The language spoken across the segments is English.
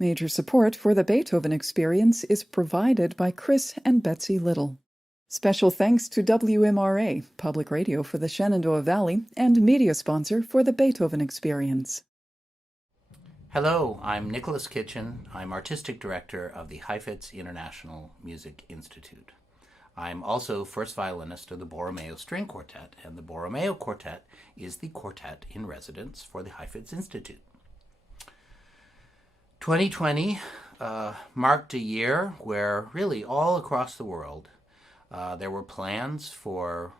Major support for the Beethoven Experience is provided by Chris and Betsy Little. Special thanks to WMRA, Public Radio for the Shenandoah Valley, and media sponsor for the Beethoven Experience. Hello, I'm Nicholas Kitchen. I'm Artistic Director of the Heifetz International Music Institute. I'm also first violinist of the Borromeo String Quartet, and the Borromeo Quartet is the quartet in residence for the Heifetz Institute. 2020 marked a year where really all across the world there were plans for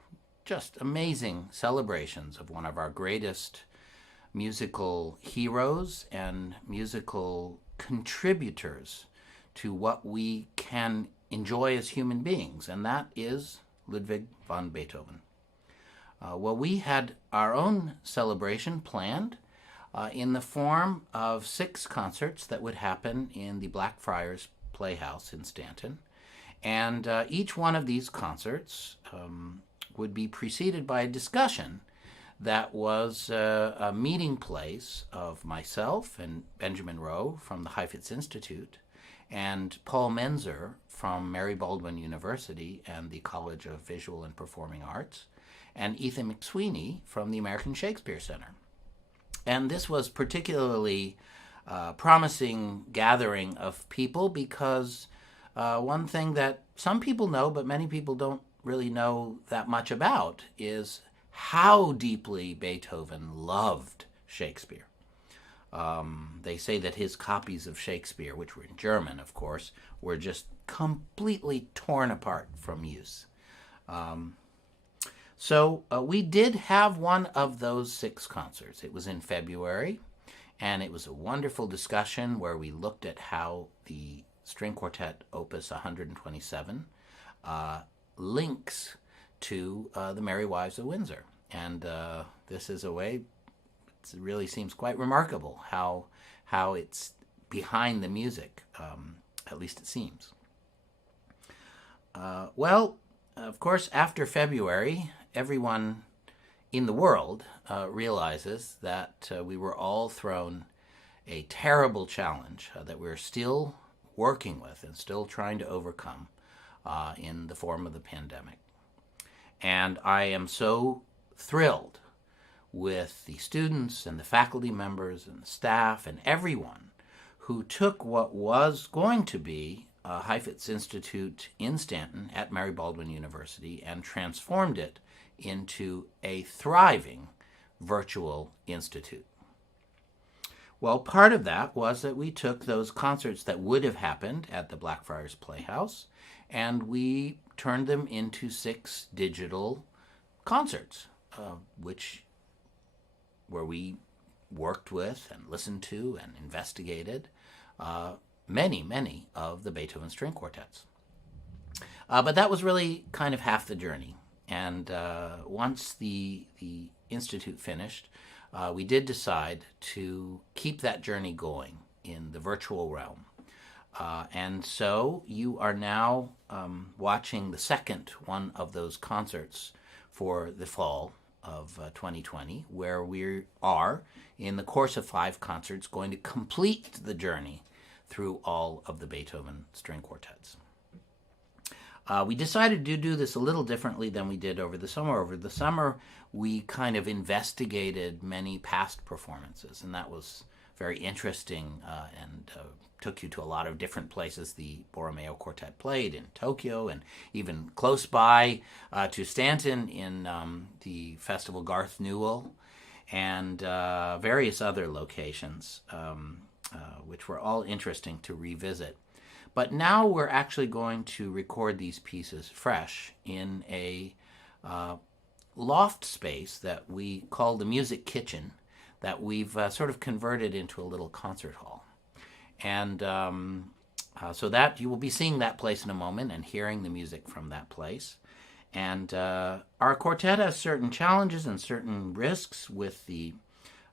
just amazing celebrations of one of our greatest musical heroes and musical contributors to what we can enjoy as human beings, and that is Ludwig van Beethoven. Well, we had our own celebration planned in the form of 6 concerts that would happen in the Blackfriars Playhouse in Stanton. And each one of these concerts would be preceded by a discussion that was a meeting place of myself and Benjamin Rowe from the Heifetz Institute and Paul Menzer from Mary Baldwin University and the College of Visual and Performing Arts, and Ethan McSweeney from the American Shakespeare Center. And this was particularly promising gathering of people because one thing that some people know but many people don't really know that much about is how deeply Beethoven loved Shakespeare. They say that his copies of Shakespeare, which were in German, of course, were just completely torn apart from use. So we did have one of those 6 concerts. It was in February, and it was a wonderful discussion where we looked at how the string quartet Opus 127 links to the Merry Wives of Windsor. And this is a way, it really seems quite remarkable how it's behind the music, at least it seems. Well, of course, after February, everyone in the world realizes that we were all thrown a terrible challenge that we're still working with and still trying to overcome in the form of the pandemic. And I am so thrilled with the students and the faculty members and the staff and everyone who took what was going to be a Heifetz Institute in Stanton at Mary Baldwin University and transformed it into a thriving virtual institute. Well, part of that was that we took those concerts that would have happened at the Blackfriars Playhouse and we turned them into 6 digital concerts, where we worked with and listened to and investigated many of the Beethoven string quartets. But that was really kind of half the journey. And once the Institute finished, we did decide to keep that journey going in the virtual realm. And so you are now watching the second one of those concerts for the fall of 2020, where we are, in the course of 5 concerts, going to complete the journey through all of the Beethoven string quartets. We decided to do this a little differently than we did over the summer. Over the summer, we kind of investigated many past performances, and that was very interesting and took you to a lot of different places the Borromeo Quartet played in Tokyo and even close by to Stanton in the festival Garth Newell and various other locations, which were all interesting to revisit. But now we're actually going to record these pieces fresh in a loft space that we call the Music Kitchen that we've sort of converted into a little concert hall. And so that you will be seeing that place in a moment and hearing the music from that place. And our quartet has certain challenges and certain risks with the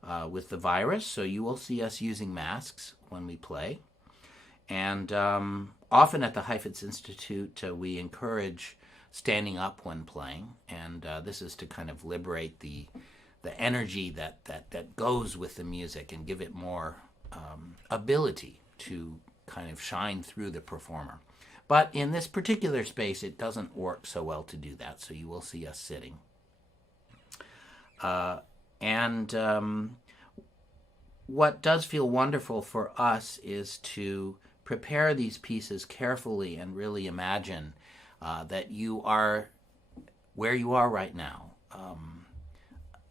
virus, so you will see us using masks when we play. And often at the Heifetz Institute, we encourage standing up when playing, and this is to kind of liberate the energy that goes with the music and give it more ability to kind of shine through the performer. But in this particular space, it doesn't work so well to do that, so you will see us sitting. And what does feel wonderful for us is to prepare these pieces carefully and really imagine that you are where you are right now,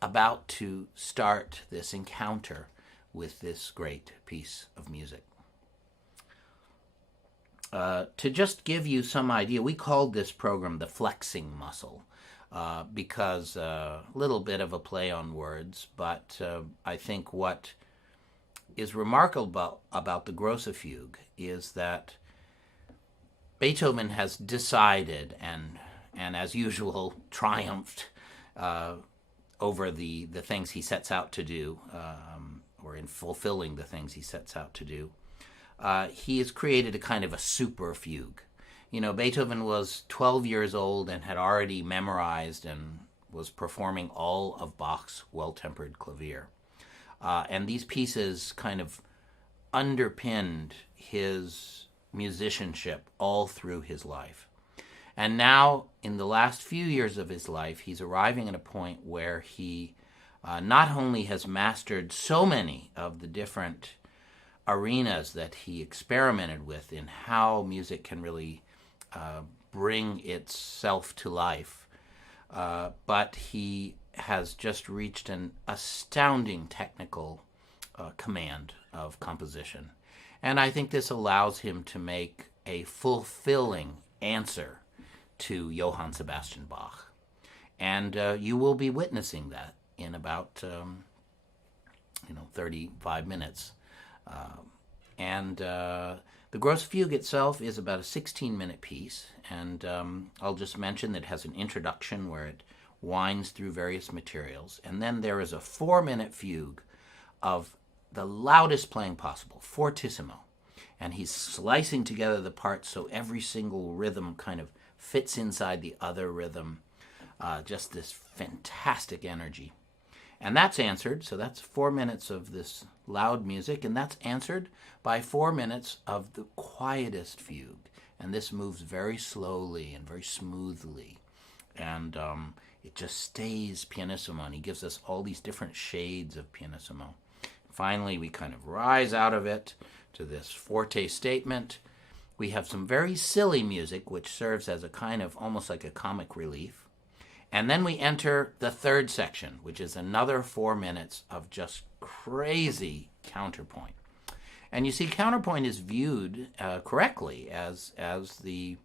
about to start this encounter with this great piece of music. To just give you some idea, we called this program the flexing muscle because a little bit of a play on words, but I think what is remarkable about the Gross Fuge is that Beethoven has decided and as usual triumphed over the things he sets out to do, or in fulfilling the things he sets out to do. He has created a kind of a super fugue. You know, Beethoven was 12 years old and had already memorized and was performing all of Bach's Well-Tempered Clavier. And these pieces kind of underpinned his musicianship all through his life. And now, in the last few years of his life, he's arriving at a point where he not only has mastered so many of the different arenas that he experimented with in how music can really bring itself to life, but he has just reached an astounding technical command of composition. And I think this allows him to make a fulfilling answer to Johann Sebastian Bach. And you will be witnessing that in about 35 minutes. The Gross Fugue itself is about a 16-minute piece, and I'll just mention that it has an introduction where it winds through various materials, and then there is a 4-minute fugue of the loudest playing possible, fortissimo, and he's slicing together the parts so every single rhythm kind of fits inside the other rhythm, just this fantastic energy. And that's answered, so that's 4 minutes of this loud music, and that's answered by 4 minutes of the quietest fugue. And this moves very slowly and very smoothly. And it just stays pianissimo, and he gives us all these different shades of pianissimo. Finally, we kind of rise out of it to this forte statement. We have some very silly music, which serves as a kind of almost like a comic relief. And then we enter the third section, which is another 4 minutes of just crazy counterpoint. And you see, counterpoint is viewed correctly as the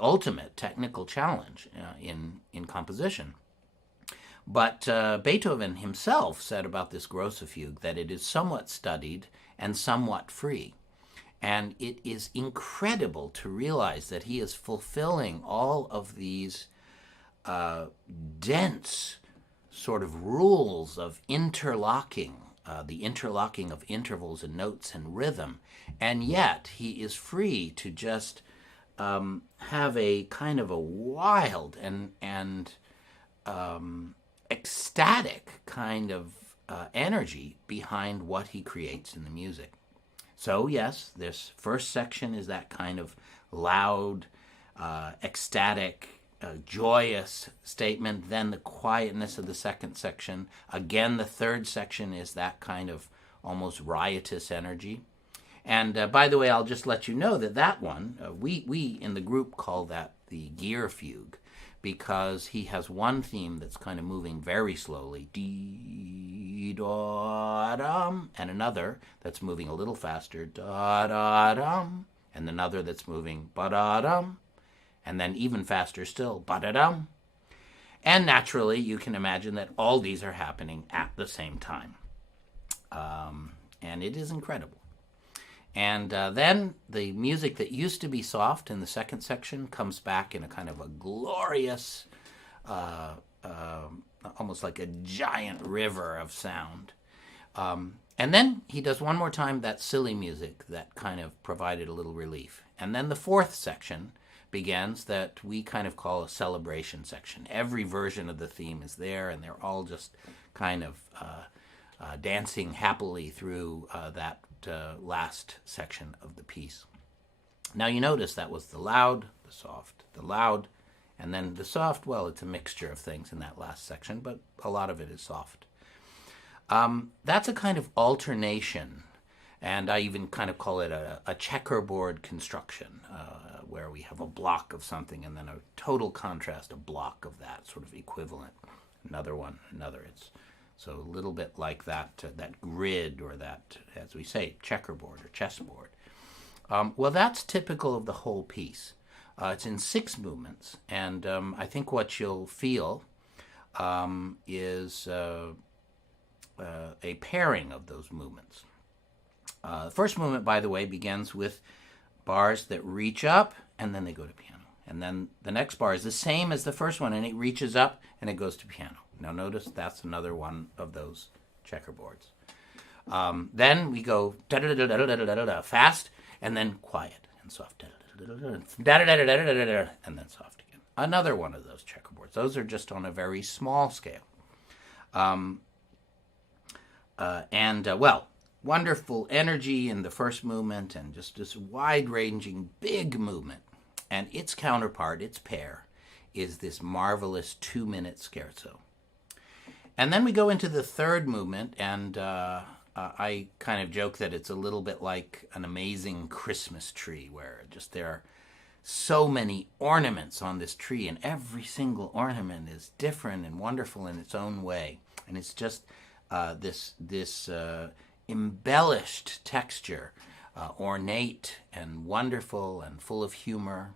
ultimate technical challenge in composition. But Beethoven himself said about this Gross Fugue that it is somewhat studied and somewhat free. And it is incredible to realize that he is fulfilling all of these dense sort of rules of interlocking, the interlocking of intervals and notes and rhythm, and yet he is free to just have a kind of a wild and ecstatic kind of energy behind what he creates in the music. So yes, this first section is that kind of loud, ecstatic, joyous statement. Then the quietness of the second section. Again, the third section is that kind of almost riotous energy. And by the way, I'll just let you know that one, we in the group call that the Gear Fugue, because he has one theme that's kind of moving very slowly, dee-da-dum, and another that's moving a little faster, da-da-dum, and another that's moving ba-da-dum, and then even faster still, ba-da-dum. And naturally, you can imagine that all these are happening at the same time. And it is incredible. And then the music that used to be soft in the second section comes back in a kind of a glorious, almost like a giant river of sound. And then he does one more time that silly music that kind of provided a little relief. And then the fourth section begins that we kind of call a celebration section. Every version of the theme is there, and they're all just kind of dancing happily through that last section of the piece. Now you notice that was the loud, the soft, the loud, and then the soft. Well, it's a mixture of things in that last section, but a lot of it is soft. That's a kind of alternation, and I even kind of call it a checkerboard construction, where we have a block of something and then a total contrast, a block of that sort of equivalent. Another one, another. It's so a little bit like that grid, or that, as we say, checkerboard or chessboard. Well, that's typical of the whole piece. It's in 6 movements, and I think what you'll feel is a pairing of those movements. The first movement, by the way, begins with bars that reach up, and then they go to piano. And then the next bar is the same as the first one, and it reaches up, and it goes to piano. Now notice that's another one of those checkerboards. Then we go da-da-da-da-da-da-da-da, fast, and then quiet and soft. Da-da-da-da-da-da-da-da, and then soft again. Another one of those checkerboards. Those are just on a very small scale. Well, wonderful energy in the first movement, and just this wide-ranging big movement. And its counterpart, its pair, is this marvelous 2-minute scherzo. And then we go into the third movement, and I kind of joke that it's a little bit like an amazing Christmas tree, where just there are so many ornaments on this tree, and every single ornament is different and wonderful in its own way. And it's just this embellished texture, ornate and wonderful and full of humor.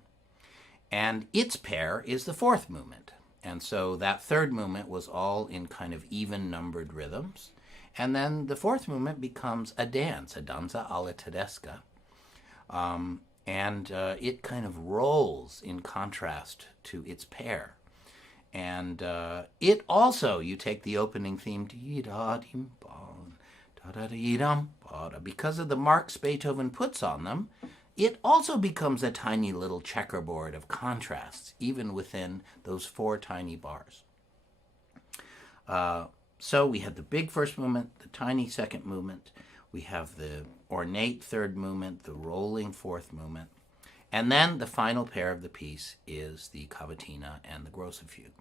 And its pair is the fourth movement. And so that third movement was all in kind of even-numbered rhythms. And then the fourth movement becomes a dance, a danza alla tedesca. And it kind of rolls in contrast to its pair. And it also, you take the opening theme, because of the marks Beethoven puts on them, it also becomes a tiny little checkerboard of contrasts, even within those 4 tiny bars. So we have the big first movement, the tiny second movement, we have the ornate third movement, the rolling fourth movement, and then the final pair of the piece is the cavatina and the Gross Fuge.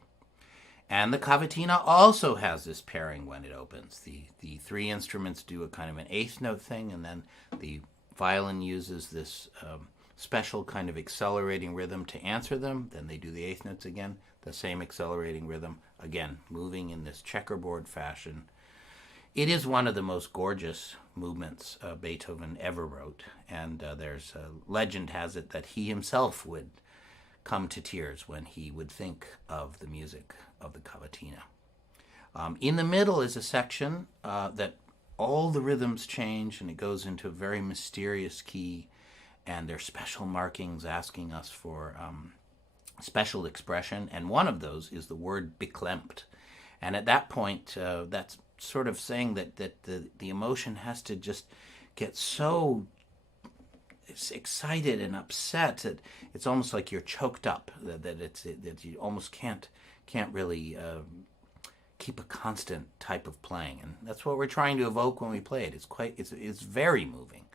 And the cavatina also has this pairing when it opens. The 3 instruments do a kind of an 8th note thing, and then the violin uses this special kind of accelerating rhythm to answer them. Then they do the 8th notes again, the same accelerating rhythm, again, moving in this checkerboard fashion. It is one of the most gorgeous movements Beethoven ever wrote, and there's legend has it that he himself would come to tears when he would think of the music of the cavatina. In the middle is a section that all the rhythms change, and it goes into a very mysterious key, and there's special markings asking us for special expression, and one of those is the word beklemmt. And at that point, that's sort of saying that the emotion has to just get so excited and upset that it's almost like you're choked up, that you almost can't really keep a constant type of playing. And that's what we're trying to evoke when we play it. It's very moving,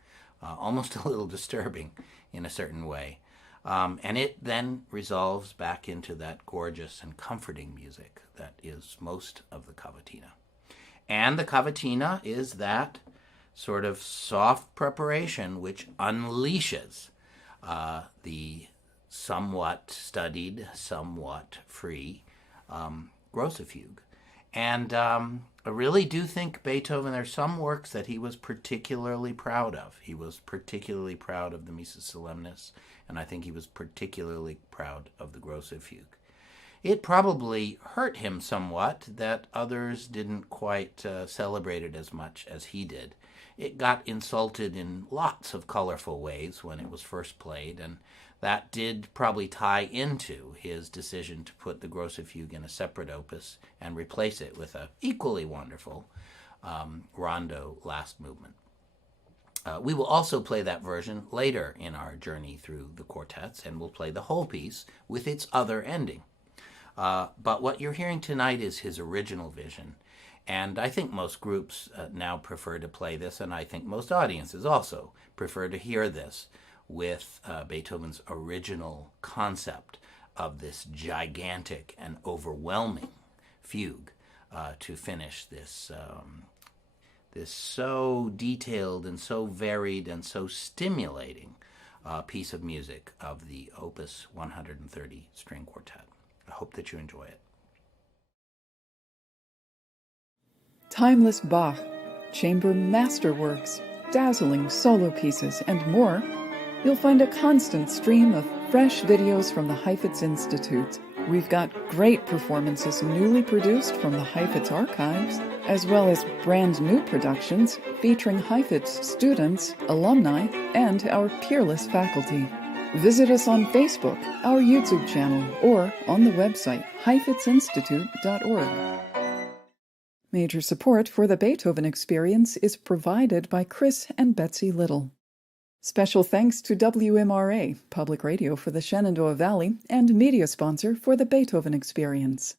almost a little disturbing in a certain way. And it then resolves back into that gorgeous and comforting music that is most of the cavatina. And the cavatina is that sort of soft preparation which unleashes the somewhat studied, somewhat free Gross Fuge. And I really do think Beethoven, there's some works that he was particularly proud of. He was particularly proud of the Missa Solemnis, and I think he was particularly proud of the Gross Fuge. It probably hurt him somewhat that others didn't quite celebrate it as much as he did. It got insulted in lots of colorful ways when it was first played, and that did probably tie into his decision to put the Gross Fuge in a separate opus and replace it with a equally wonderful rondo last movement. We will also play that version later in our journey through the quartets, and we'll play the whole piece with its other ending. But what you're hearing tonight is his original vision. And I think most groups now prefer to play this, and I think most audiences also prefer to hear this with Beethoven's original concept of this gigantic and overwhelming fugue to finish this this so detailed and so varied and so stimulating piece of music of the Opus 130 String Quartet. I hope that you enjoy it. Timeless Bach, chamber masterworks, dazzling solo pieces, and more, you'll find a constant stream of fresh videos from the Heifetz Institute. We've got great performances newly produced from the Heifetz archives, as well as brand new productions featuring Heifetz students, alumni, and our peerless faculty. Visit us on Facebook, our YouTube channel, or on the website heifetzinstitute.org. Major support for the Beethoven Experience is provided by Chris and Betsy Little. Special thanks to WMRA, Public Radio for the Shenandoah Valley, and media sponsor for the Beethoven Experience.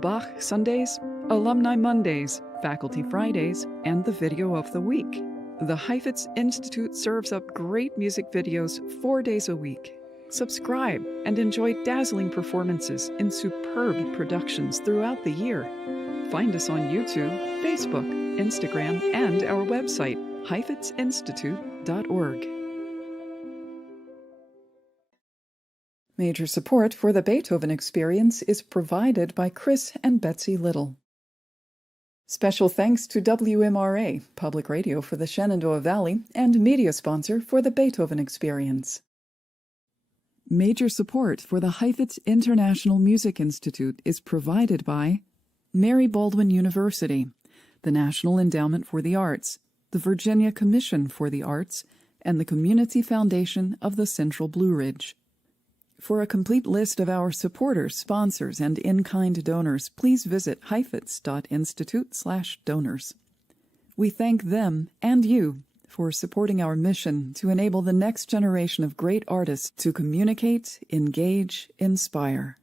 Bach Sundays, Alumni Mondays, Faculty Fridays, and the Video of the Week. The Heifetz Institute serves up great music videos 4 days a week. Subscribe and enjoy dazzling performances in superb productions throughout the year. Find us on YouTube, Facebook, Instagram, and our website, heifetzinstitute.org. Major support for the Beethoven Experience is provided by Chris and Betsy Little. Special thanks to WMRA, Public Radio for the Shenandoah Valley, and media sponsor for the Beethoven Experience. Major support for the Heifetz International Music Institute is provided by Mary Baldwin University, the National Endowment for the Arts, the Virginia Commission for the Arts, and the Community Foundation of the Central Blue Ridge. For a complete list of our supporters, sponsors, and in-kind donors, please visit heifetz.institute/donors. We thank them and you for supporting our mission to enable the next generation of great artists to communicate, engage, inspire.